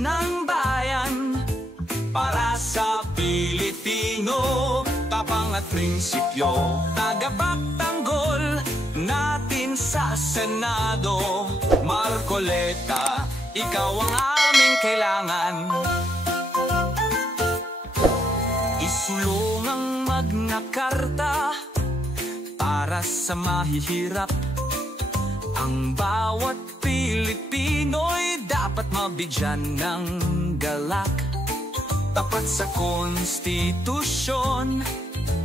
ng bayan. Para sa Pilipino, tapang at prinsipyo, tagapagtanggol natin sa Senado. Marcoleta, ikaw ang aming kailangan. Isulong ang Magna Carta para sa mahihirap. Ang bawat Pilipino'y dapat mabigyan ng galak. Tapat sa konstitusyon,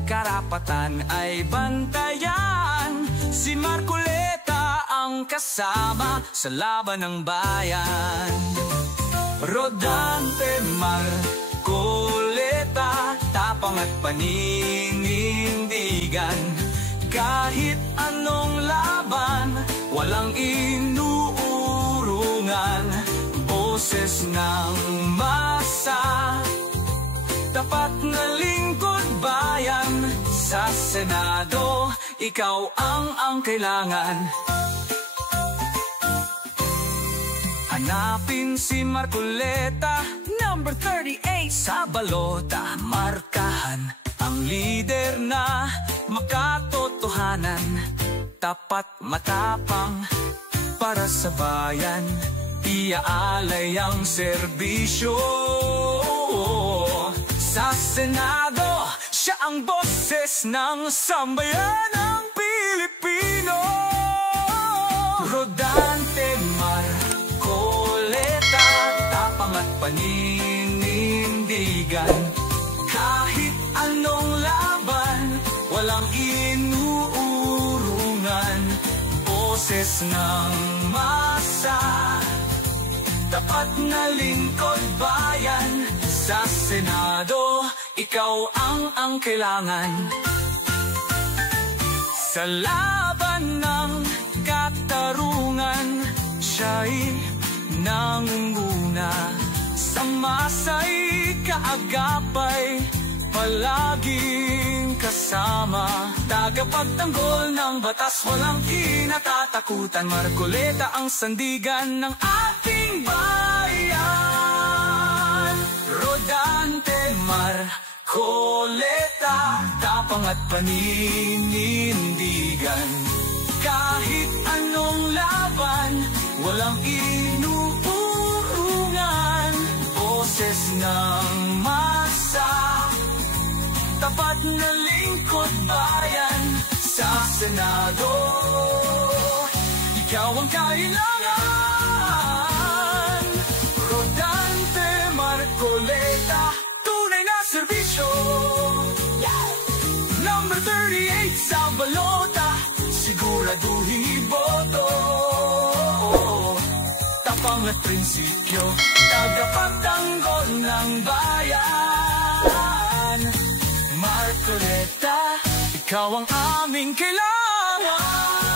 karapatan ay bantayan. Si Marcoleta ang kasama sa laban ng bayan. Rodante Marcoleta, tapang at paninindigan. Kahit anong laban, walang inuurungan. Boses ng masa, tapat na lingkod bayan. Sa Senado, ikaw ang kailangan. Hanapin si Marcoleta, number 38 sa balota. Markahan ang lider na makatotohanan, tapat matapang para sa bayan. Iaalay ang serbisyo. Sa Senado, siya ang boses ng sambayanang Pilipino. Rodante Marcoleta, tapang at paninindigan. Kahit anong laban, walang inuurungan. Boses ng masa, tapat na lingkod bayan. Sa Senado, ikaw ang kailangan. Sa laban ng katarungan, siya'y nangunguna. Sa masa'y kaagapay, palaging kasama. Tagapagtanggol ng batas, walang kinatatakutan. Marcoleta ang sandigan ng ating bayan. Rodante Marcoleta, tapang at paninindigan. Kahit anong laban, walang inuurungan. Boses ng masa, tapat na lingkod bayan. Sa Senado, ikaw ang kailangan. Rodante Marcoleta, tunay na serbisyo. Number 38 sa balota, siguraduhin iboto. Tapang at prinsipyo, tagapagtanggol ng bayan. Marcoleta, ikaw ang aming kailangan.